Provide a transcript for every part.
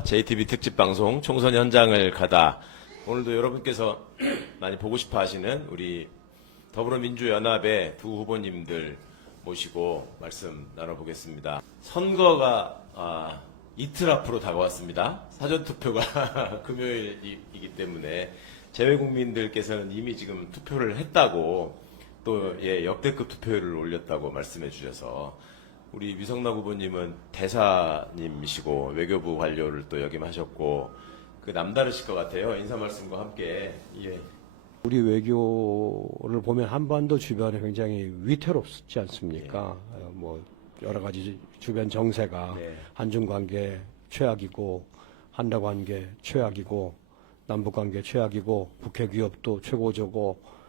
JTB 특집 방송 총선 현장을 가다. 오늘도 여러분께서 많이 보고 싶어 하시는 우리 더불어민주연합의 두 후보님들 모시고 말씀 나눠보겠습니다. 선거가 이틀 앞으로 다가왔습니다. 사전투표가 금요일이기 때문에 재외국민들께서는 이미 지금 투표를 했다고 또 역대급 투표율을 올렸다고 말씀해 주셔서 우리 위성락 후보님은 대사님이시고 외교부 관료를 또 역임하셨고 그 남다르실 것 같아요. 인사 말씀과 함께. 예. 우리 외교를 보면 한반도 주변에 굉장히 위태롭지 않습니까? 뭐 여러 가지 주변 정세가 한중 관계 최악이고 한라 관계 최악이고 남북 관계 최악이고 북핵 위협도 최고조고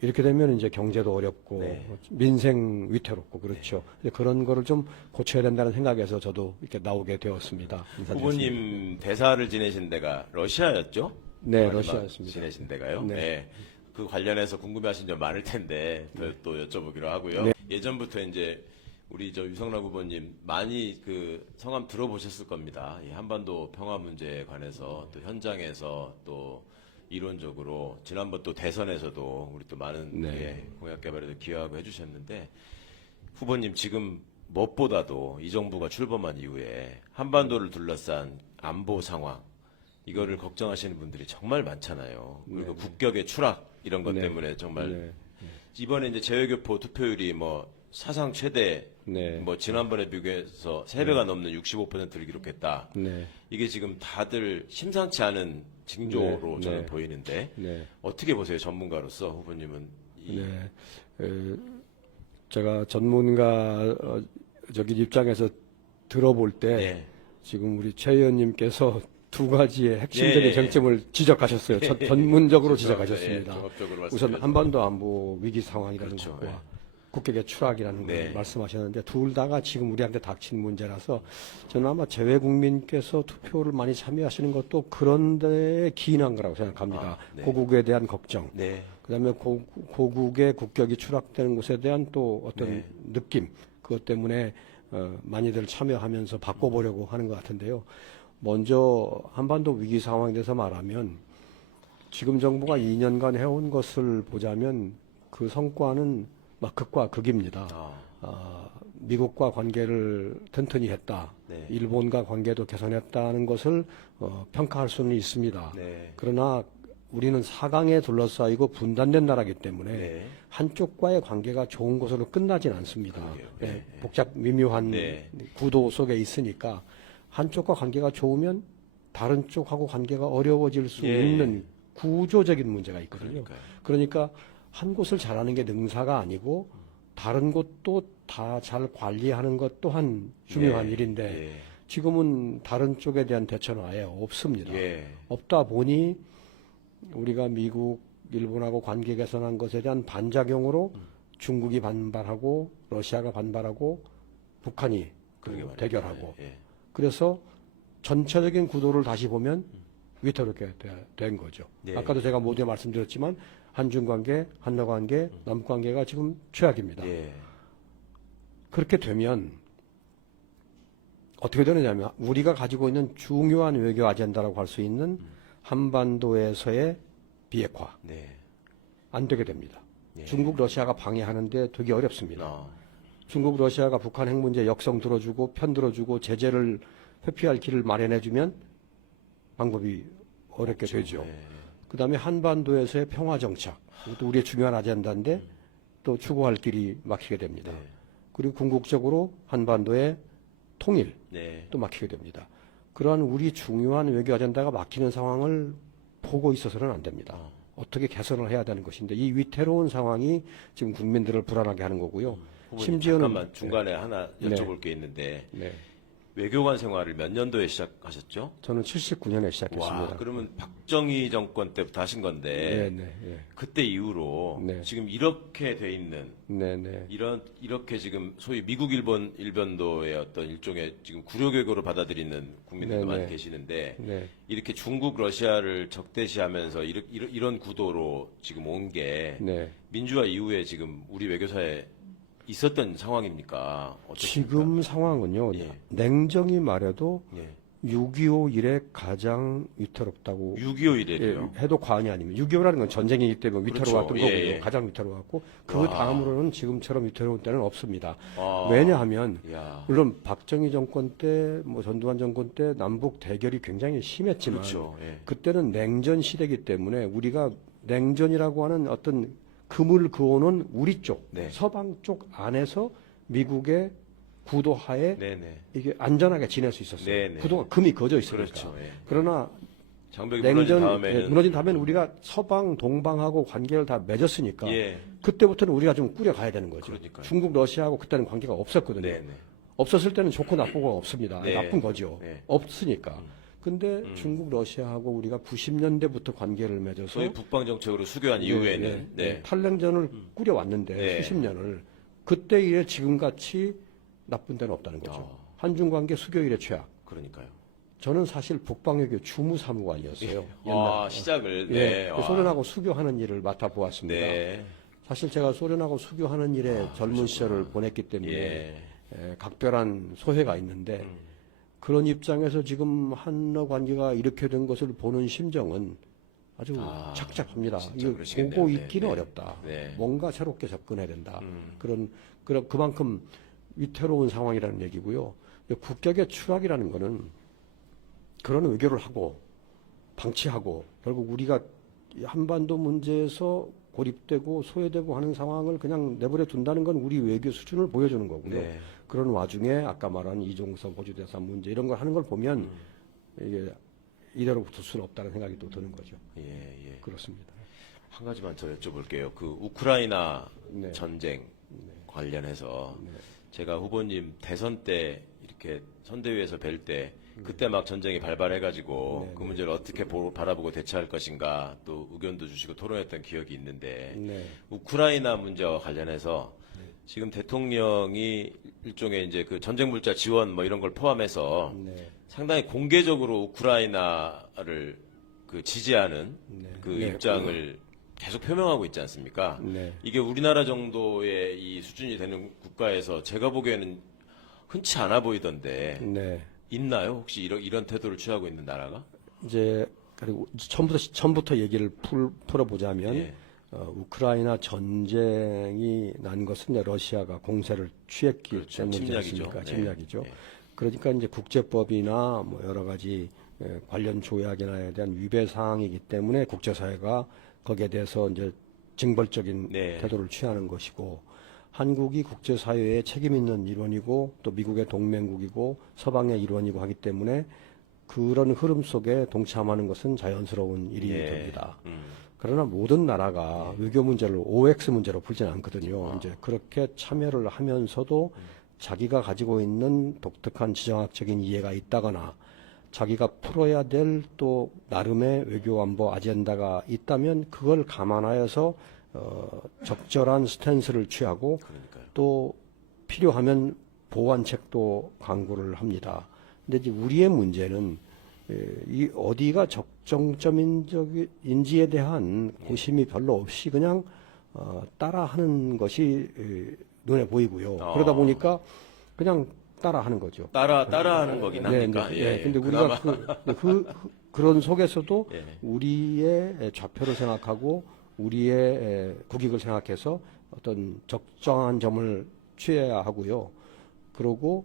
이렇게 되면 이제 경제도 어렵고 민생 위태롭고 그렇죠. 그런 거를 좀 고쳐야 된다는 생각에서 저도 이렇게 나오게 되었습니다. 후보님 대사를 지내신 데가 러시아였죠? 네, 러시아였습니다. 지내신 데가요? 네. 네. 그 관련해서 궁금해하신 점 많을 텐데 또 여쭤보기로 하고요. 네. 예전부터 이제 우리 위성락 후보님 많이 그 성함 들어보셨을 겁니다. 이 한반도 평화 문제에 관해서 또 현장에서 또 이론적으로 지난번 또 대선에서도 우리 또 많은 공약 개발에도 기여하고 해주셨는데 후보님 지금 무엇보다도 이 정부가 출범한 이후에 한반도를 둘러싼 안보 상황 이거를 걱정하시는 분들이 정말 많잖아요. 그리고 국격의 추락 이런 것 때문에 정말 이번에 이제 재외교포 투표율이 뭐 사상 최대 뭐 지난번에 비교해서 3배가 넘는 65%를 기록했다. 이게 지금 다들 심상치 않은 징조로 저는 보이는데 어떻게 보세요, 전문가로서 후보님은? 제가 전문가 저기 입장에서 들어볼 때 지금 우리 최 의원님께서 두 가지의 핵심적인 쟁점을 지적하셨어요. 전문적으로 지적하셨습니다. 우선 한반도 안보 위기 상황이라는 것과 국격의 추락이라는 걸 말씀하셨는데 둘 다가 지금 우리한테 닥친 문제라서 저는 아마 재외국민께서 투표를 많이 참여하시는 것도 그런 데에 기인한 거라고 생각합니다. 고국에 대한 걱정, 그다음에 고국의 국격이 추락되는 것에 대한 또 어떤 느낌, 그것 때문에 많이들 참여하면서 바꿔보려고 하는 것 같은데요. 먼저 한반도 위기 상황에 대해서 말하면 지금 정부가 2년간 해온 것을 보자면 그 성과는 극과 극입니다. 미국과 관계를 튼튼히 했다. 일본과 관계도 개선했다는 것을 평가할 수는 있습니다. 그러나 우리는 사강에 둘러싸이고 분단된 나라이기 때문에 한쪽과의 관계가 좋은 것으로 끝나진 않습니다. 복잡 미묘한 구도 속에 있으니까 한쪽과 관계가 좋으면 다른 쪽하고 관계가 어려워질 수 있는 구조적인 문제가 있거든요. 그러니까 한 곳을 잘하는 게 능사가 아니고 다른 곳도 다 잘 관리하는 것 또한 중요한 일인데 지금은 다른 쪽에 대한 대처는 아예 없습니다. 없다 보니 우리가 미국, 일본하고 관계 개선한 것에 대한 반작용으로 중국이 반발하고 러시아가 반발하고 북한이 대결하고 그래서 전체적인 구도를 다시 보면 위태롭게 된 거죠. 아까도 제가 모두에 말씀드렸지만 한중 관계, 한러 관계, 남북 관계가 지금 최악입니다. 그렇게 되면 어떻게 되느냐면 우리가 가지고 있는 중요한 외교 아젠다라고 할 수 있는 한반도에서의 비핵화 안 되게 됩니다. 중국, 러시아가 방해하는데 되게 어렵습니다. 중국, 러시아가 북한 핵 문제 역성 들어주고 편 들어주고 제재를 회피할 길을 마련해주면 방법이 어렵게 되죠. 그다음에 한반도에서의 평화 정착, 이것도 우리의 중요한 아젠다인데 또 추구할 길이 막히게 됩니다. 그리고 궁극적으로 한반도의 통일 또 막히게 됩니다. 그러한 우리 중요한 외교 아젠다가 막히는 상황을 보고 있어서는 안 됩니다. 어떻게 개선을 해야 되는 것인데 이 위태로운 상황이 지금 국민들을 불안하게 하는 거고요. 심지어는 잠깐만 중간에 하나 여쭤볼 게 있는데 외교관 생활을 몇 년도에 시작하셨죠? 저는 79년에 시작했습니다. 와, 그러면 박정희 정권 때부터 하신 건데 그때 이후로 지금 이렇게 돼 있는 이렇게 지금 소위 미국 일본도의 어떤 일종의 지금 구려외교로 받아들이는 국민들도 많이 계시는데 이렇게 중국 러시아를 적대시하면서 이런 구도로 지금 온 게 민주화 이후에 지금 우리 외교사에 있었던 상황입니까? 지금 상황은요. 냉정히 말해도 6.25 이래 가장 위태롭다고 6.25 이래요. 해도 과언이 아닙니다. 6.25라는 건 전쟁이기 때문에 위태로웠던 그렇죠. 거고요. 예. 가장 위태로웠고 그 와. 다음으로는 지금처럼 위태로운 때는 없습니다. 아. 왜냐하면 야. 물론 박정희 정권 때, 뭐 전두환 정권 때 남북 대결이 굉장히 심했지만 그렇죠. 예. 그때는 냉전 시대이기 때문에 우리가 냉전이라고 하는 어떤 금을 그어놓은 우리 쪽, 네. 서방 쪽 안에서 미국의 구도하에 네네. 이게 안전하게 지낼 수 있었어요. 네네. 그동안 금이 그어져 있으니까. 그렇죠. 예. 그러나 장벽이 무너진 다음에는 무너진 다음에는 우리가 서방, 동방하고 관계를 다 맺었으니까 예. 그때부터는 우리가 좀 꾸려가야 되는 거죠. 그러니까요. 중국, 러시아하고 그때는 관계가 없었거든요. 네네. 없었을 때는 좋고 나쁘고 없습니다. 네. 나쁜 거죠. 네. 없으니까. 근데 중국, 러시아하고 우리가 90년대부터 관계를 맺어서 소위 북방 정책으로 수교한 예, 이후에는 예, 네. 탈냉전을 꾸려왔는데 네. 수십 년을 그때 이래 지금같이 나쁜 데는 없다는 거죠. 한중 관계 수교일의 최악. 그러니까요. 저는 사실 북방외교 주무사무관이었어요. 아, 시작을 네. 예, 소련하고 수교하는 일을 맡아보았습니다. 네. 사실 제가 소련하고 수교하는 일에 젊은 시절을 보냈기 때문에 예. 각별한 소회가 있는데 그런 입장에서 지금 한러 관계가 이렇게 된 것을 보는 심정은 아주 착잡합니다. 진짜 이거 그러시겠네요. 보고 네, 있기는 네. 어렵다. 네. 뭔가 새롭게 접근해야 된다. 그만큼 위태로운 상황이라는 얘기고요. 국격의 추락이라는 거는 그런 외교를 하고 방치하고 결국 우리가 한반도 문제에서 고립되고 소외되고 하는 상황을 그냥 내버려 둔다는 건 우리 외교 수준을 보여주는 거고요. 네. 그런 와중에 아까 말한 이종석 호주대사 문제 이런 걸 하는 걸 보면 이게 이대로 붙을 수는 없다는 생각이 또 드는 거죠. 예, 예. 그렇습니다. 한 가지만 더 여쭤볼게요. 그 우크라이나 네. 전쟁 관련해서 제가 후보님 대선 때 이렇게 선대위에서 뵐 때 그때 막 전쟁이 발발해가지고 그 문제를 어떻게 바라보고 대처할 것인가 또 의견도 주시고 토론했던 기억이 있는데 네. 우크라이나 문제와 관련해서 지금 대통령이 일종의 이제 그 전쟁 물자 지원 뭐 이런 걸 포함해서 네. 상당히 공개적으로 우크라이나를 그 지지하는 그 네. 입장을 계속 표명하고 있지 않습니까? 네. 이게 우리나라 정도의 이 수준이 되는 국가에서 제가 보기에는 흔치 않아 보이던데 네. 있나요? 혹시 이런 태도를 취하고 있는 나라가? 이제 그리고 처음부터 얘기를 풀어보자면 예. 우크라이나 전쟁이 난 것은 이제 러시아가 공세를 취했기 그렇죠. 때문이지 침략이죠. 않습니까? 네. 침략이죠. 네. 그러니까 이제 국제법이나 뭐 여러 가지 관련 조약이나에 대한 위배 사항이기 때문에 국제사회가 거기에 대해서 이제 징벌적인 네. 태도를 취하는 것이고 한국이 국제사회에 책임 있는 일원이고 또 미국의 동맹국이고 서방의 일원이고 하기 때문에 그런 흐름 속에 동참하는 것은 자연스러운 일이 예. 됩니다. 그러나 모든 나라가 외교 문제를 OX 문제로 풀지는 않거든요. 이제 그렇게 참여를 하면서도 자기가 가지고 있는 독특한 지정학적인 이해가 있다거나 자기가 풀어야 될 또 나름의 외교 안보 아젠다가 있다면 그걸 감안하여서 적절한 스탠스를 취하고 그러니까요. 또 필요하면 보완책도 강구를 합니다. 근데 이제 우리의 문제는 이 어디가 적정점인지에 대한 고심이 별로 없이 그냥 따라하는 것이 눈에 보이고요. 그러다 보니까 그냥 따라하는 거죠. 따라하는 거긴 합니까? 네. 예. 근데 그나마. 우리가 그런 속에서도 예. 우리의 좌표를 생각하고 우리의 국익을 생각해서 어떤 적정한 점을 취해야 하고요. 그리고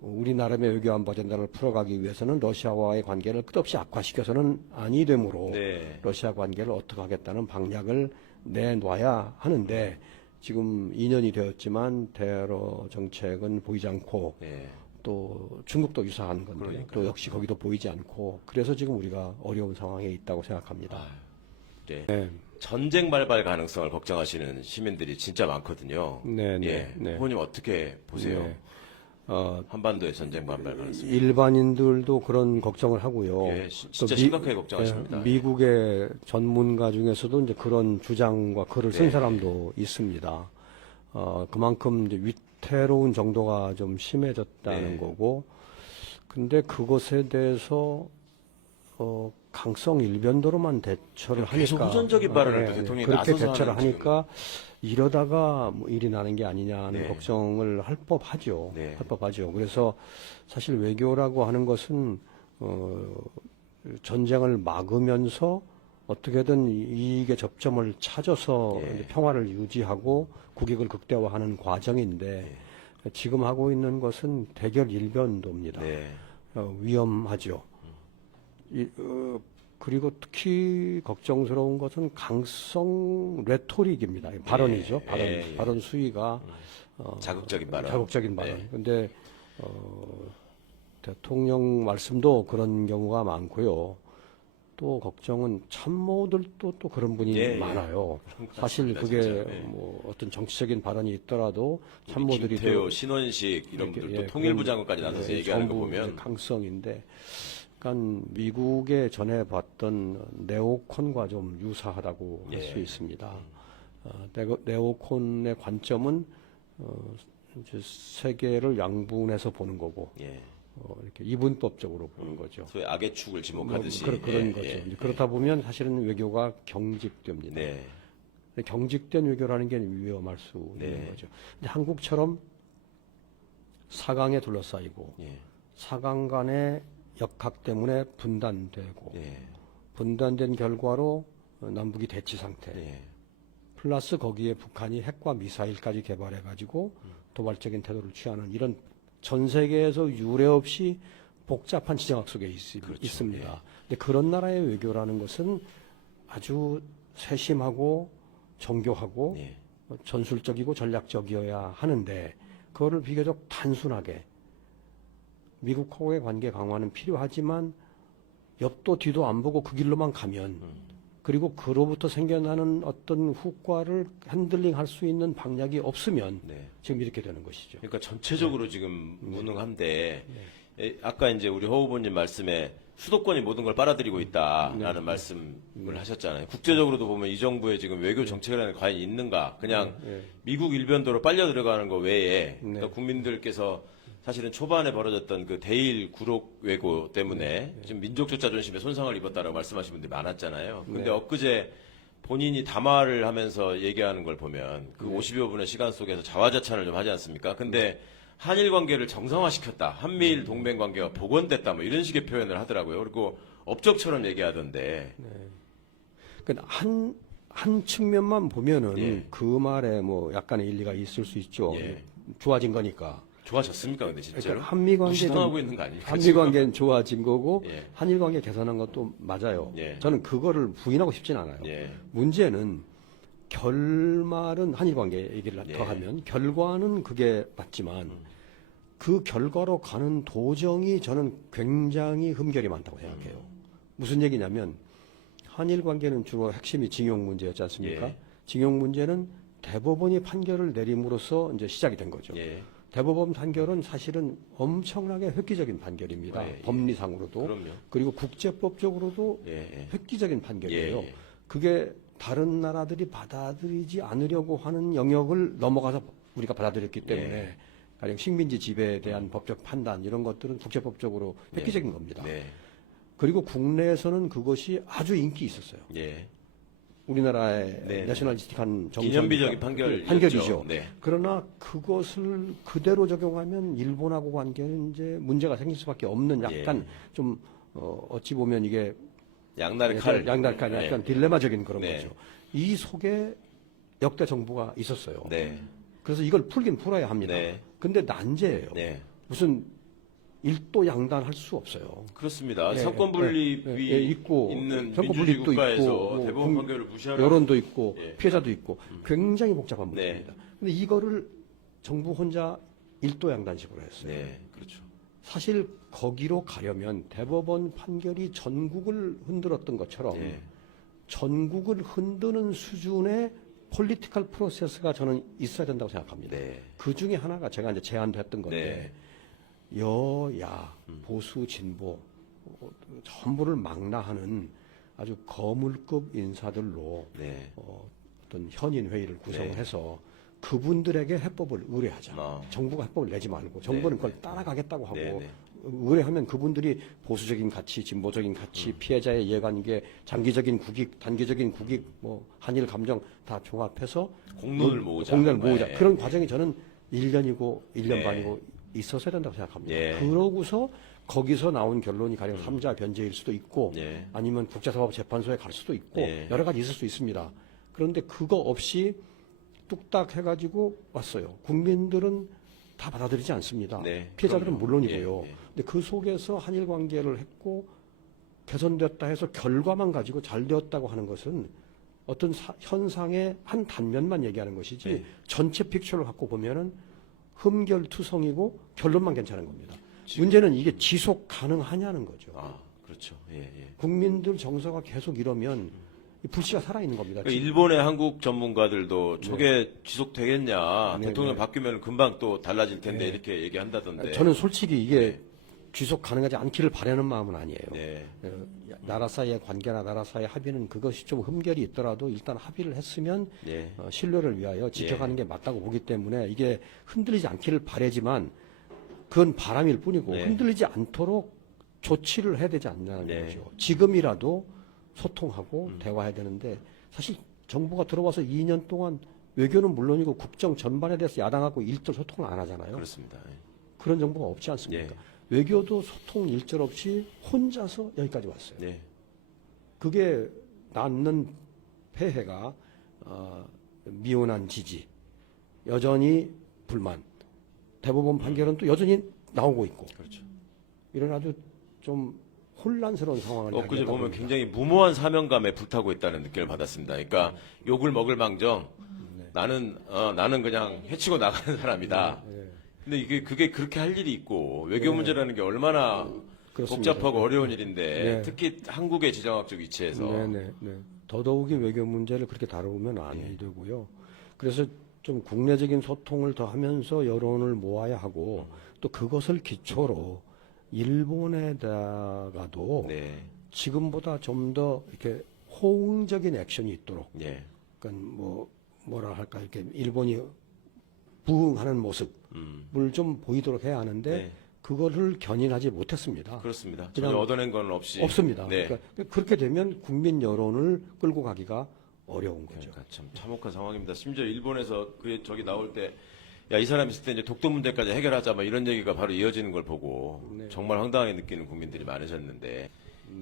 우리 나름의 외교 안보 아젠다를 풀어가기 위해서는 러시아와의 관계를 끝없이 악화시켜서는 아니 되므로 네. 러시아 관계를 어떻게 하겠다는 방향을 내놔야 하는데 지금 2년이 되었지만 대러 정책은 보이지 않고 예. 또 중국도 유사한 건데 또 역시 거기도 보이지 않고 그래서 지금 우리가 어려운 상황에 있다고 생각합니다. 네. 네. 전쟁 발발 가능성을 걱정하시는 시민들이 진짜 많거든요. 네, 네, 예. 네. 후보님 어떻게 보세요? 네. 한반도의 전쟁 발발 가능성. 일반인들도 그런 걱정을 하고요. 예, 진짜 또 심각하게 걱정하십니다. 미국의 전문가 중에서도 이제 그런 주장과 글을 쓴 네. 사람도 있습니다. 그만큼 이제 위태로운 정도가 좀 심해졌다는 네. 거고, 근데 그것에 대해서 강성 일변도로만 대처를 계속 하니까 호전적인 발언을 또 대통령이 그렇게 나서서 대처를 하는 하니까 이러다가 뭐 일이 나는 게 아니냐는 네. 걱정을 할 법하죠. 네. 할 법하죠. 그래서 사실 외교라고 하는 것은 전쟁을 막으면서 어떻게든 이익의 접점을 찾아서 예. 이제 평화를 유지하고 국익을 극대화하는 과정인데 지금 하고 있는 것은 대결 일변도입니다. 네. 위험하죠. 그리고 특히 걱정스러운 것은 강성 레토릭입니다. 발언이죠. 발언 수위가 자극적인 발언. 자극적인 발언. 네. 근데 대통령 말씀도 그런 경우가 많고요. 또 걱정은 참모들도 또 그런 분이 예, 예. 많아요. 그런 것 사실 같습니다, 그게 진짜. 예. 뭐 어떤 정치적인 발언이 있더라도 우리 참모들이 김태호, 또 신원식 이런 이렇게, 분들 또 예, 통일부 그런, 장관까지 나서서 예, 얘기하는 거 전부 보면 이제 강성인데, 그러니까 미국에 전에 봤던 네오콘과 좀 유사하다고 할 수 예. 있습니다. 네오콘의 관점은 이제 세계를 양분해서 보는 거고, 예. 이렇게 이분법적으로 보는 거죠. 소위 악의 축을 지목하듯이 그런 예, 거죠. 예, 이제 그렇다 보면 사실은 외교가 경직됩니다. 네. 근데 경직된 외교라는 게 위험할 수 있는 거죠. 근데 한국처럼 사강에 둘러싸이고 예. 사강 간의 역학 때문에 분단되고 예. 분단된 결과로 남북이 대치 상태. 예. 플러스 거기에 북한이 핵과 미사일까지 개발해 가지고 도발적인 태도를 취하는 이런 전 세계에서 유례 없이 복잡한 지정학 속에 그렇죠. 있습니다. 예. 근데 그런 나라의 외교라는 것은 아주 세심하고 정교하고 예. 전술적이고 전략적이어야 하는데 그거를 비교적 단순하게 미국하고의 관계 강화는 필요하지만 옆도 뒤도 안 보고 그 길로만 가면 그리고 그로부터 생겨나는 어떤 후과를 핸들링할 수 있는 방략이 없으면 네. 지금 이렇게 되는 것이죠. 그러니까 전체적으로 지금 무능한데 아까 이제 우리 허 후보님 말씀에 수도권이 모든 걸 빨아들이고 있다라는 말씀을 하셨잖아요. 국제적으로도 보면 이 정부의 지금 외교 정책이라는 게 과연 있는가? 그냥 미국 일변도로 빨려 들어가는 거 외에 그러니까 국민들께서 사실은 초반에 벌어졌던 그 대일 굴욕 외고 때문에 지금 민족적 자존심에 손상을 입었다라고 말씀하신 분들이 많았잖아요. 근데 엊그제 본인이 담화를 하면서 얘기하는 걸 보면 그 50여 분의 시간 속에서 자화자찬을 좀 하지 않습니까? 근데 한일 관계를 정상화시켰다. 한미일 동맹 관계가 복원됐다. 뭐 이런 식의 표현을 하더라고요. 그리고 업적처럼 얘기하던데. 그러니까 한 측면만 보면은 예. 그 말에 뭐 약간의 일리가 있을 수 있죠. 예. 좋아진 거니까. 좋아졌습니까? 근데 진짜로? 그러니까 한미 무시당하고 있는 거 아닙니까? 한미 관계는 좋아진 거고 예. 한일 관계 개선한 것도 맞아요. 예. 저는 그거를 부인하고 싶진 않아요. 예. 문제는 결말은 한일 관계 얘기를 예. 더 하면 결과는 그게 맞지만 그 결과로 가는 도정이 저는 굉장히 흠결이 많다고 생각해요. 무슨 얘기냐면 한일 관계는 주로 핵심이 징용 문제였지 않습니까? 예. 징용 문제는 대법원이 판결을 내림으로써 이제 시작이 된 거죠. 예. 대법원 판결은 사실은 엄청나게 획기적인 판결입니다. 예, 예. 법리상으로도 그럼요. 그리고 국제법적으로도 예. 예. 획기적인 판결이에요. 예, 예. 그게 다른 나라들이 받아들이지 않으려고 하는 영역을 넘어가서 우리가 받아들였기 때문에 예. 가령 식민지 지배에 대한 법적 판단 이런 것들은 국제법적으로 획기적인 겁니다. 네. 그리고 국내에서는 그것이 아주 인기 있었어요. 예. 우리나라의 네. 내셔널리스틱한 정서 기념비적인 판결이죠. 네. 그러나 그것을 그대로 적용하면 일본하고 관계는 이제 문제가 생길 수밖에 없는 약간 좀 어찌 보면 이게 양날의 칼. 양날칼 약간 딜레마적인 그런 네. 거죠. 이 속에 역대 정부가 있었어요. 네. 그래서 이걸 풀긴 풀어야 합니다. 네. 근데 난제예요. 네. 무슨 일도 양단할 수 없어요. 그렇습니다. 예, 성권 분립이 있고 있는 성권 민주주의 분립도 국가에서 있고 뭐 대법원 판결을 무시하는 여론도 있고 예. 피해자도 있고 굉장히 복잡한 네. 문제입니다. 근데 이거를 정부 혼자 일도 양단식으로 했어요. 네, 그렇죠. 사실 거기로 가려면 대법원 판결이 전국을 흔들었던 것처럼 예. 전국을 흔드는 수준의 폴리티컬 프로세스가 저는 있어야 된다고 생각합니다. 네. 그 중에 하나가 제가 이제 제안했던 건데 여야 보수 진보 전부를 망라하는 아주 거물급 인사들로 네. 어떤 현인 회의를 구성해서 네. 그분들에게 해법을 의뢰하자. 정부가 해법을 내지 말고 정부는 그걸 따라가겠다고 하고 네, 네. 의뢰하면 그분들이 보수적인 가치, 진보적인 가치, 피해자의 이해관계, 장기적인 국익, 단기적인 국익, 뭐 한일 감정 다 종합해서 공론을 모으자. 공론을 모으자. 네. 그런 과정이 저는 1년이고 1년 네. 반이고 있었어야 된다고 생각합니다. 예. 그러고서 거기서 나온 결론이 가령 3자 변제일 수도 있고 예. 아니면 국제사법재판소에 갈 수도 있고 예. 여러 가지 있을 수 있습니다. 그런데 그거 없이 뚝딱 해가지고 왔어요. 국민들은 다 받아들이지 않습니다. 네, 피해자들은 그럼요. 물론이고요. 예, 예. 근데 그 속에서 한일 관계를 했고 개선됐다 해서 결과만 가지고 잘 되었다고 하는 것은 어떤 현상의 한 단면만 얘기하는 것이지 네. 전체 픽처를 갖고 보면은 흠결투성이고 결론만 괜찮은 겁니다. 문제는 이게 지속 가능하냐는 거죠. 아, 그렇죠. 예, 예. 국민들 정서가 계속 이러면 이 불씨가 살아있는 겁니다. 그러니까 일본의 한국 전문가들도 저게 지속되겠냐. 네, 대통령 네. 바뀌면 금방 또 달라질 텐데 네. 이렇게 얘기한다던데. 저는 솔직히 이게 지속 가능하지 않기를 바라는 마음은 아니에요. 네. 나라 사이의 관계나 나라 사이의 합의는 그것이 좀 흠결이 있더라도 일단 합의를 했으면 네. 신뢰를 위하여 지켜가는 게 맞다고 보기 때문에 이게 흔들리지 않기를 바라지만 그건 바람일 뿐이고 네. 흔들리지 않도록 조치를 해야 되지 않냐는 네. 거죠. 지금이라도 소통하고 대화해야 되는데 사실 정부가 들어와서 2년 동안 외교는 물론이고 국정 전반에 대해서 야당하고 일절 소통을 안 하잖아요. 그렇습니다. 예. 그런 정부가 없지 않습니까? 예. 외교도 소통 일절 없이 혼자서 여기까지 왔어요. 네. 그게 낳는 폐해가 미온한 지지, 여전히 불만, 대법원 판결은 또 여전히 나오고 있고 그렇죠. 이런 아주 좀 혼란스러운 상황을 엊그제 야기하다 보면 보니까. 굉장히 무모한 사명감에 불타고 있다는 느낌을 받았습니다. 그러니까 욕을 먹을 망정 나는 그냥 해치고 나가는 사람이다. 근데 그게 그렇게 할 일이 있고 외교 문제라는 게 얼마나 그렇습니다. 복잡하고 어려운 일인데 네. 특히 한국의 지정학적 위치에서 네. 더더욱이 외교 문제를 그렇게 다루면 안 되고요. 그래서 좀 국내적인 소통을 더 하면서 여론을 모아야 하고 또 그것을 기초로 일본에다가도 네. 지금보다 좀 더 이렇게 호응적인 액션이 있도록 예. 그러니까 뭐라 할까 이렇게 일본이 부응하는 모습을 좀 보이도록 해야 하는데 네. 그거를 견인하지 못했습니다. 그렇습니다. 그냥 전혀 얻어낸 건 없이 없습니다. 네. 그러니까 그렇게 되면 국민 여론을 끌고 가기가 어려운 거죠. 그러니까 참 참혹한 상황입니다. 심지어 일본에서 저기 나올 때 야, 이 사람 있을 때 이제 독도 문제까지 해결하자 막 이런 얘기가 바로 이어지는 걸 보고 정말 황당하게 느끼는 국민들이 많으셨는데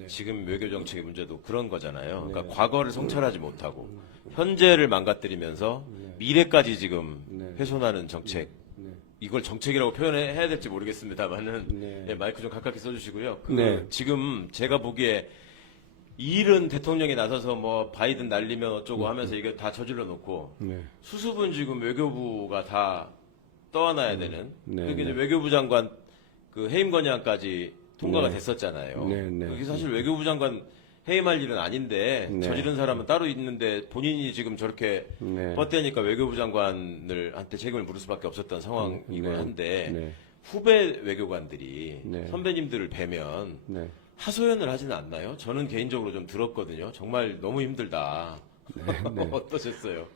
지금 외교 정책의 문제도 그런 거잖아요. 그러니까 과거를 성찰하지 못하고 현재를 망가뜨리면서 미래까지 지금 훼손하는 정책. 이걸 정책이라고 표현해야 될지 모르겠습니다만은 예, 마이크 좀 가깝게 써주시고요. 지금 제가 보기에 일은 대통령이 나서서 뭐 바이든 날리면 어쩌고 하면서 이게 다 저질러 놓고 수습은 지금 외교부가 다 떠안아야 되는. 그게 이제 외교부 장관 그 해임 건의안까지 통과가 됐었잖아요. 그게 사실 외교부 장관 해임할 일은 아닌데 저지른 사람은 따로 있는데 본인이 지금 저렇게 뻗대니까 외교부 장관한테 책임을 물을 수밖에 없었던 상황이긴 한데 후배 외교관들이 선배님들을 뵈면 하소연을 하지는 않나요? 저는 개인적으로 좀 들었거든요. 정말 너무 힘들다. 어떠셨어요?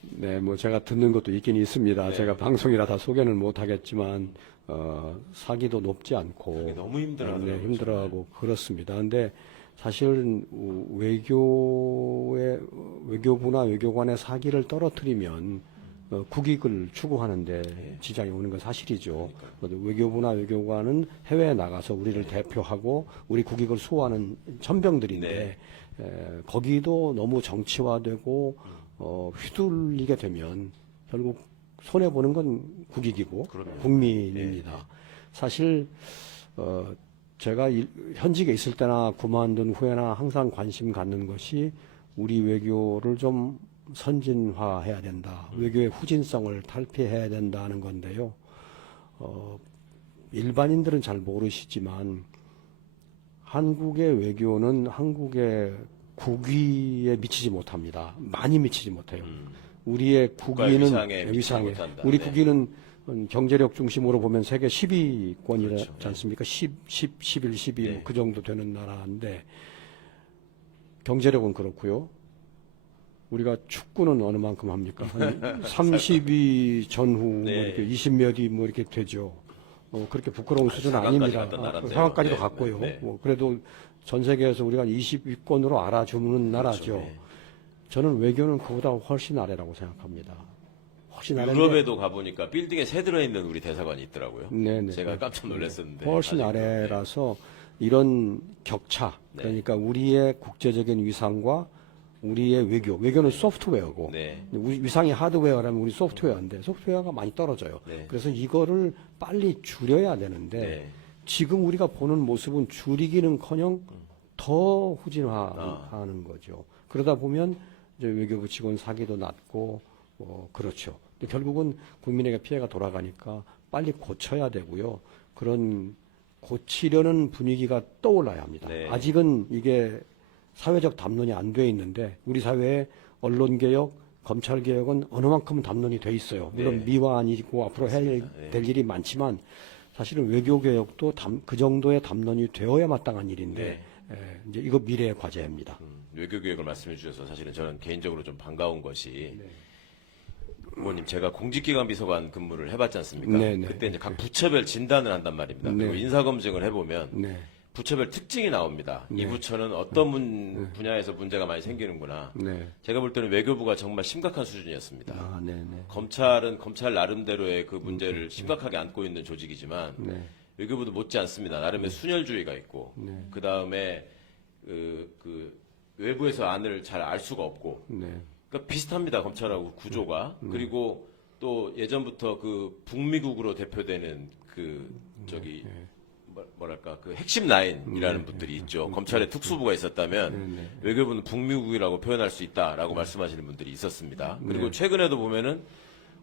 네, 뭐 제가 듣는 것도 있긴 있습니다. 제가 방송이라 다 소개는 못 하겠지만 사기도 높지 않고 너무 힘들어하더라고요. 힘들어하고 그렇습니다. 근데 사실 외교부나 외교관의 사기를 떨어뜨리면 국익을 추구하는데 지장이 오는 건 사실이죠. 외교부나 외교관은 해외에 나가서 우리를 대표하고 우리 국익을 수호하는 천병들인데 거기도 너무 정치화되고 휘둘리게 되면 결국 손해 보는 건 국익이고 국민입니다. 사실 제가 현직에 있을 때나 그만둔 후에나 항상 관심 갖는 것이 우리 외교를 좀 선진화해야 된다. 외교의 후진성을 탈피해야 된다는 건데요. 일반인들은 잘 모르시지만 한국의 외교는 한국의 국위에 미치지 못합니다. 많이 미치지 못해요. 우리의 국위는 위상에 우리 국위는 경제력 중심으로 보면 세계 10위권이지 않습니까? 11, 12, 그 정도 되는 나라인데 경제력은 그렇고요. 우리가 축구는 어느 만큼 합니까? 한 30위 전후 뭐 이렇게 20몇위 뭐 이렇게 되죠. 그렇게 부끄러운 수준은 아닙니다. 상황까지도 갔고요. 뭐 그래도 전 세계에서 우리가 20위권으로 알아주는 나라죠. 저는 외교는 그보다 훨씬 아래라고 생각합니다. 훨씬 아래인데 유럽에도 가보니까 빌딩에 새 들어있는 우리 대사관이 있더라고요. 네네. 제가 깜짝 놀랐었는데. 훨씬 아직도. 아래라서 이런 격차, 네. 그러니까 우리의 국제적인 위상과 우리의 외교는 소프트웨어고 네. 우리 위상이 하드웨어라면 우리 소프트웨어인데 소프트웨어가 많이 떨어져요. 네. 그래서 이거를 빨리 줄여야 되는데 네. 지금 우리가 보는 모습은 줄이기는커녕 더 후진화하는 거죠. 그러다 보면 이제 외교부 직원 사기도 낮고 그렇죠. 근데 결국은 국민에게 피해가 돌아가니까 빨리 고쳐야 되고요. 그런 고치려는 분위기가 떠올라야 합니다. 네. 아직은 이게 사회적 담론이 안 돼 있는데 우리 사회에 언론개혁, 검찰개혁은 어느 만큼 담론이 돼 있어요. 물론 네. 미화아니고 앞으로 해야 될 일이 많지만 사실은 외교개혁도 그 정도의 담론이 되어야 마땅한 일인데 이제 이거 미래의 과제입니다. 외교교육을 말씀해 주셔서 사실은 저는 개인적으로 좀 반가운 것이 부모님 제가 공직기관 비서관 근무를 해봤지 않습니까? 네, 네. 그때 이제 각 부처별 진단을 한단 말입니다. 그리고 네. 인사검증을 해보면 네. 부처별 특징이 나옵니다. 이 부처는 어떤 분야에서 문제가 많이 생기는구나. 네. 제가 볼 때는 외교부가 정말 심각한 수준이었습니다. 아, 네, 네. 검찰은 검찰 나름대로의 그 문제를 심각하게 안고 있는 조직이지만 네. 외교부도 못지 않습니다. 나름의 순혈주의가 있고 그 다음에 그 외부에서 안을 잘 알 수가 없고 네. 그러니까 비슷합니다. 검찰하고 구조가 그리고 또 예전부터 그 북미국으로 대표되는 그 저기 뭐랄까 그 핵심 라인이라는 분들이 있죠. 검찰에 특수부가 있었다면 외교부는 북미국이라고 표현할 수 있다라고 말씀하시는 분들이 있었습니다. 그리고 최근에도 보면은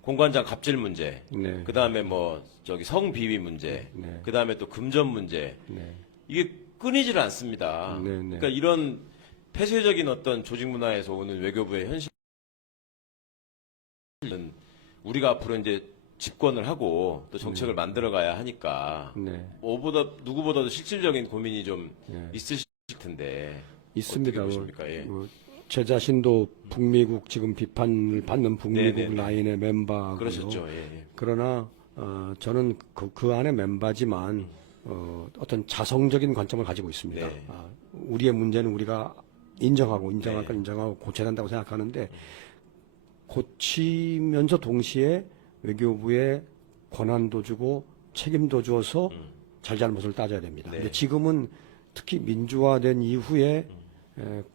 공관장 갑질 문제, 네. 그 다음에 뭐 저기 성비위 문제, 그 다음에 또 금전 문제 이게 끊이질 않습니다. 네, 네. 그러니까 이런 폐쇄적인 어떤 조직 문화에서 오는 외교부의 현실은 우리가 앞으로 이제 집권을 하고 또 정책을 만들어가야 하니까 네. 누구보다도 실질적인 고민이 좀 네. 있으실 텐데 있습니다. 어떻게 보십니까? 예. 제 자신도 북미국 지금 비판을 받는 북미국 네네네. 라인의 멤버고요. 그러셨죠. 예, 예. 그러나 저는 그 안에 멤버지만 어떤 자성적인 관점을 가지고 있습니다. 네. 우리의 문제는 우리가 인정하고 네. 인정하고 고쳐야 한다고 생각하는데 고치면서 동시에 외교부에 권한도 주고 책임도 주어서 잘잘못을 따져야 됩니다. 네. 근데 지금은 특히 민주화된 이후에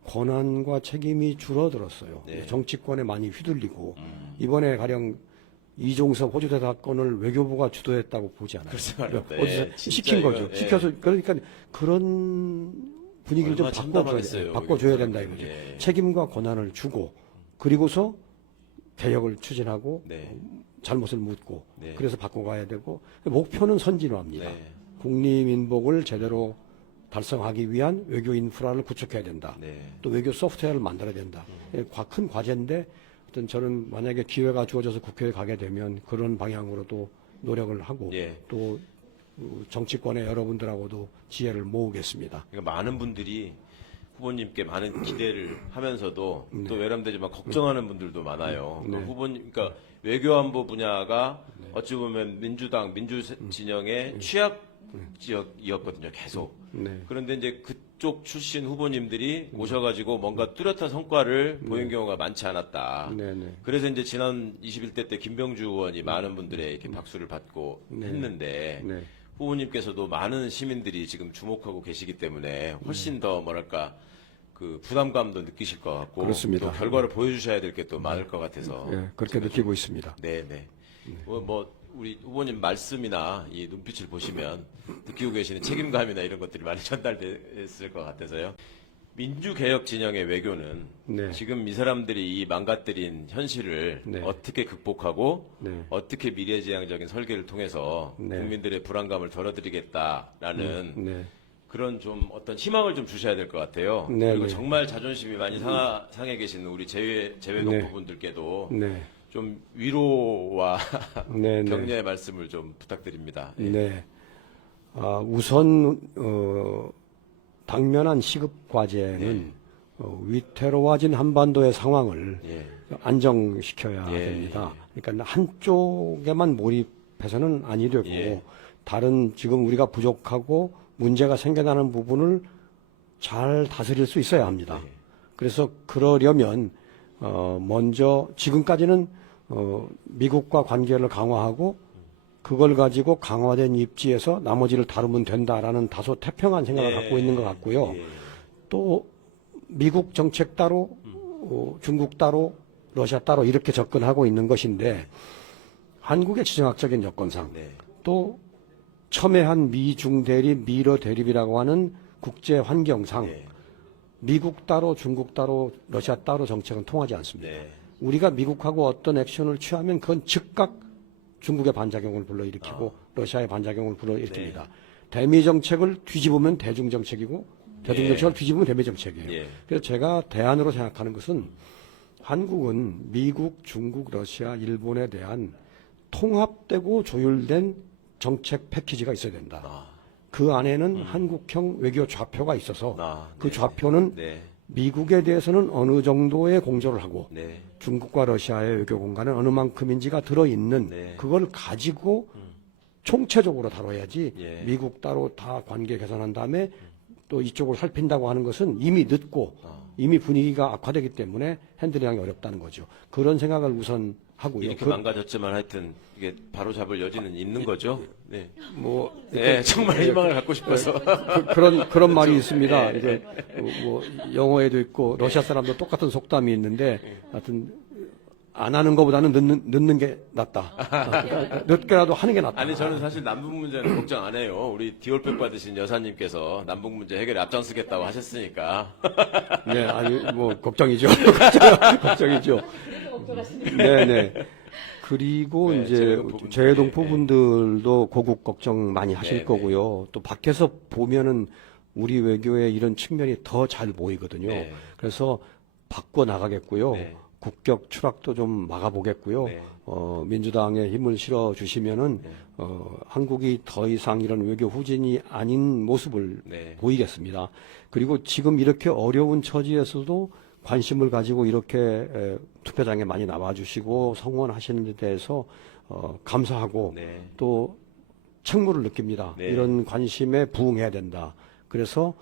권한과 책임이 줄어들었어요. 네. 정치권에 많이 휘둘리고 이번에 가령 이종섭 호주 대사건을 외교부가 주도했다고 보지 않아요. 그렇죠. 어디서 예, 진짜 시킨 이거, 거죠. 예. 시켜서 그러니까 그런 분위기를 좀 얼마나 참담하겠어요, 바꿔줘야 여기 된다 이거죠. 예. 책임과 권한을 주고 그리고서 개혁을 추진하고 네. 잘못을 묻고 네. 그래서 바꿔가야 되고 목표는 선진화입니다. 네. 국립인복을 제대로 달성하기 위한 외교 인프라를 구축해야 된다. 네. 또 외교 소프트웨어를 만들어야 된다. 큰 과제인데 어떤 저는 만약에 기회가 주어져서 국회에 가게 되면 그런 방향으로도 노력을 하고 예. 또 정치권의 여러분들하고도 지혜를 모으겠습니다. 그러니까 많은 분들이 후보님께 많은 기대를 하면서도 또 외람되지만 걱정하는 분들도 많아요. 그 후보님, 그러니까 외교안보 분야가 어찌 보면 민주당, 민주 진영의 취약 지역이었거든요, 계속. 네. 그런데 이제 그쪽 출신 후보님들이 오셔가지고 뭔가 뚜렷한 성과를 보인 경우가 많지 않았다. 네네. 그래서 이제 지난 21대 때 김병주 의원이 많은 분들의 이렇게 박수를 받고 했는데 네. 후보님께서도 많은 시민들이 지금 주목하고 계시기 때문에 훨씬 더 뭐랄까 그 부담감도 느끼실 것 같고 그렇습니다. 또 결과를 보여주셔야 될 게 또 많을 것 같아서 예, 그렇게 느끼고 있습니다. 네네 뭐 우리 후보님 말씀이나 이 눈빛을 보시면 느끼고 계시는 책임감이나 이런 것들이 많이 전달됐을 것 같아서요. 민주개혁 진영의 외교는 네. 지금 이 사람들이 이 망가뜨린 현실을 네. 어떻게 극복하고 네. 어떻게 미래지향적인 설계를 통해서 네. 국민들의 불안감을 덜어드리겠다라는 네. 그런 좀 어떤 희망을 좀 주셔야 될 것 같아요. 네, 그리고 네. 정말 자존심이 많이 상해 계시는 우리 재외 네. 농부분들께도 네. 좀 위로와 네. 네. 격려의 말씀을 좀 부탁드립니다. 예. 네. 우선 당면한 시급 과제는 위태로워진 한반도의 상황을 예. 안정시켜야 예. 됩니다. 그러니까 한쪽에만 몰입해서는 아니 되고 예. 다른 지금 우리가 부족하고 문제가 생겨나는 부분을 잘 다스릴 수 있어야 합니다. 예. 그래서 그러려면 먼저 지금까지는 미국과 관계를 강화하고 그걸 가지고 강화된 입지에서 나머지를 다루면 된다라는 다소 태평한 생각을 갖고 있는 것 같고요. 또 미국 정책 따로 중국 따로 러시아 따로 이렇게 접근하고 있는 것인데 한국의 지정학적인 여건상 또 첨예한 미중 대립, 미러 대립이라고 하는 국제 환경상 미국 따로 중국 따로 러시아 따로 정책은 통하지 않습니다. 우리가 미국하고 어떤 액션을 취하면 그건 즉각 중국의 반작용을 불러일으키고 러시아의 반작용을 불러일으킵니다. 대미 정책을 뒤집으면 대중 정책이고 대중 정책을 뒤집으면 대미 정책이에요. 그래서 제가 대안으로 생각하는 것은 한국은 미국, 중국, 러시아, 일본에 대한 통합되고 조율된 정책 패키지가 있어야 된다. 그 안에는 한국형 외교 좌표가 있어서 그 좌표는 미국에 대해서는 어느 정도의 공조를 하고 중국과 러시아의 외교 공간은 어느 만큼인지가 들어있는 그걸 가지고 총체적으로 다뤄야지 미국 따로 다 관계 개선한 다음에 또 이쪽을 살핀다고 하는 것은 이미 늦고 이미 분위기가 악화되기 때문에 핸들링하기 어렵다는 거죠. 그런 생각을 우선 하고요. 이렇게 망가졌지만 하여튼 이게 바로 잡을 여지는 있는 거죠. 네. 정말 희망을 갖고 싶어서 그런 말이 있습니다. 이제 뭐 영어에도 있고 러시아 사람도 똑같은 속담이 있는데 하여튼 안 하는 것보다는 늦는 게 낫다. 늦게라도 하는 게 낫다. 아니 저는 사실 남북 문제는 걱정 안 해요. 우리 디올백 받으신 여사님께서 남북 문제 해결에 앞장서겠다고 하셨으니까. 네, 아니 뭐 걱정이죠. 걱정이죠. 네네. 그리고 이제 재외동포 분들도 고국 걱정 많이 하실 거고요. 또 밖에서 보면은 우리 외교의 이런 측면이 더 잘 보이거든요. 그래서 바꿔 나가겠고요. 국격 추락도 좀 막아보겠고요. 민주당에 힘을 실어 주시면은 한국이 더 이상 이런 외교 후진이 아닌 모습을 보이겠습니다. 그리고 지금 이렇게 어려운 처지에서도 관심을 가지고 이렇게 투표장에 많이 나와주시고 성원하시는 데 대해서 감사하고 또 책무를 느낍니다. 이런 관심에 부응해야 된다. 그래서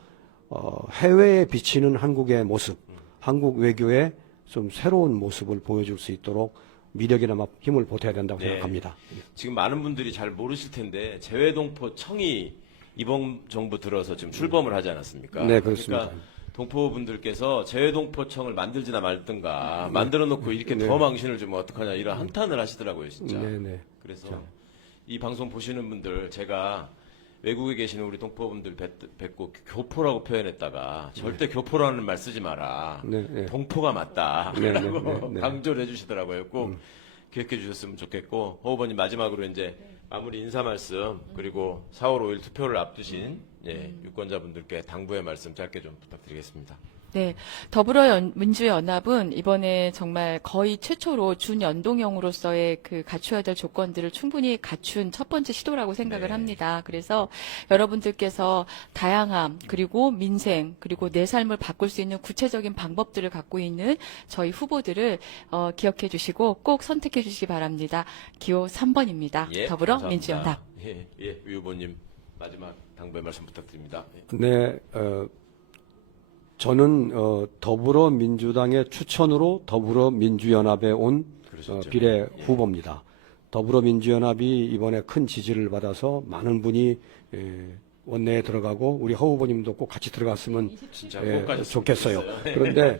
해외에 비치는 한국의 모습, 한국 외교의 좀 새로운 모습을 보여줄 수 있도록 미력이나 힘을 보태야 된다고 생각합니다. 지금 많은 분들이 잘 모르실 텐데 재외동포청이 이번 정부 들어서 지금 출범을 하지 않았습니까? 네, 그렇습니다. 그러니까 동포분들께서 재외동포청을 만들지나 말든가 만들어 놓고 이렇게 더 망신을 주면 어떡하냐 이런 한탄을 하시더라고요, 진짜. 그래서 이 방송 보시는 분들 제가 외국에 계시는 우리 동포분들 뵙고 교포라고 표현했다가 절대 교포라는 말 쓰지 마라. 동포가 맞다. 라고 강조를 해주시더라고요. 꼭 기억해 주셨으면 좋겠고 허 후보님 마지막으로 이제 마무리 인사 말씀 그리고 4월 5일 투표를 앞두신 유권자분들께 당부의 말씀 짧게 좀 부탁드리겠습니다. 네, 더불어민주연합은 이번에 정말 거의 최초로 준연동형으로서의 그 갖춰야 될 조건들을 충분히 갖춘 첫 번째 시도라고 생각을 합니다. 그래서 여러분들께서 다양함, 그리고 민생, 그리고 내 삶을 바꿀 수 있는 구체적인 방법들을 갖고 있는 저희 후보들을 기억해 주시고 꼭 선택해 주시기 바랍니다. 기호 3번입니다. 더불어민주연합. 유 후보님 마지막 당부의 말씀 부탁드립니다. 네, 저는 더불어민주당의 추천으로 더불어민주연합에 온 비례 후보입니다. 더불어민주연합이 이번에 큰 지지를 받아서 많은 분이 원내에 들어가고 우리 허 후보님도 꼭 같이 들어갔으면 좋겠어요. 그런데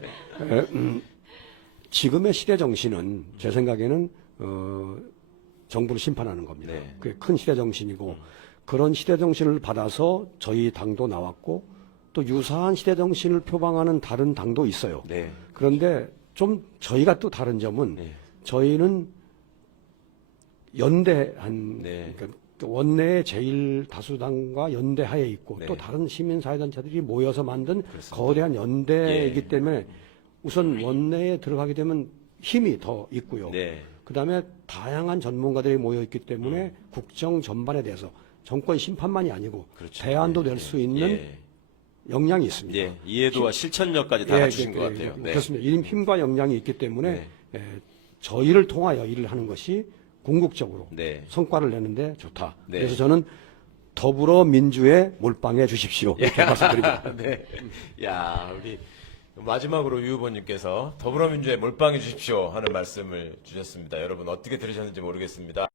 지금의 시대 정신은 제 생각에는 정부를 심판하는 겁니다. 그게 큰 시대 정신이고 그런 시대 정신을 받아서 저희 당도 나왔고 또 유사한 시대 정신을 표방하는 다른 당도 있어요. 그런데 좀 저희가 또 다른 점은 저희는 연대한 그러니까 원내의 제일 다수당과 연대하에 있고 또 다른 시민사회단체들이 모여서 만든 거대한 연대이기 때문에 우선 원내에 들어가게 되면 힘이 더 있고요. 그다음에 다양한 전문가들이 모여 있기 때문에 국정 전반에 대해서 정권 심판만이 아니고 대안도 낼 수 있는 역량이 있습니다. 이해도와 실천력까지 다 갖추신 것 같아요. 그렇습니다. 힘과 역량이 있기 때문에 저희를 통하여 일을 하는 것이 궁극적으로 성과를 내는데 좋다. 그래서 저는 더불어민주에 몰빵해 주십시오. 이렇게 말씀드립니다. 야, 우리 마지막으로 유 후보님께서 더불어민주에 몰빵해 주십시오 하는 말씀을 주셨습니다. 여러분 어떻게 들으셨는지 모르겠습니다.